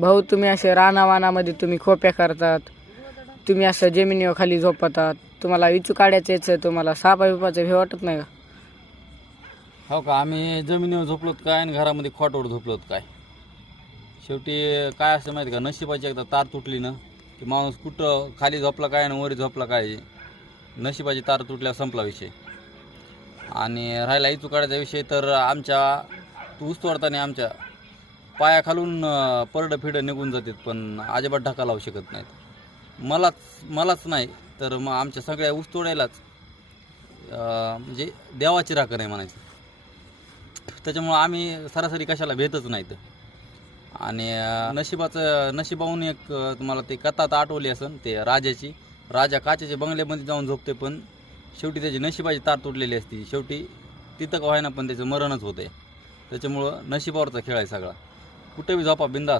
भाऊ तुम्ही असे रानावानामध्ये तुम्ही खोप्या करतात, तुम्ही असं जमिनीवर खाली झोपतात, तुम्हाला विचू काढायचं यायचं, तुम्हाला सापा बिपाचं हे वाटत नाही का? हो का, आम्ही जमिनीवर झोपलोत काय आणि घरामध्ये खोटवर झोपलोत काय? शेवटी काय असं माहिती का, नशिबाची एकदा तार तुटली ना की माणूस कुठं खाली झोपला काय आणि वरी झोपला काय, नशिबाची तार तुटल्यावर संपला विषय. आणि राहिला इचू काढायचा विषय तर आमच्या ऊस तोडताना आमच्या पायाखालून परडं फिडं निघून जातात, पण अजिबात ढका लावू शकत नाहीत. मलाच नाही तर मग आमच्या सगळ्या ऊस तोडायलाच म्हणजे देवाची राखण आहे म्हणायची. त्याच्यामुळं आम्ही सरासरी कशाला भेटच नाहीत. आणि नशिबाहून एक तुम्हाला ते कथा तर आठवली असेल, ते राजाची. राजा काचेच्या बंगल्यामध्ये जाऊन झोपते, पण शेवटी त्याची नशिबाची तार तुटलेली असते. शेवटी तिथं का व्हायना पण त्याचं मरणच होतं आहे. त्याच्यामुळं नशिबावरचा खेळ आहे सगळा. कुठे बी झोपा बिंदास.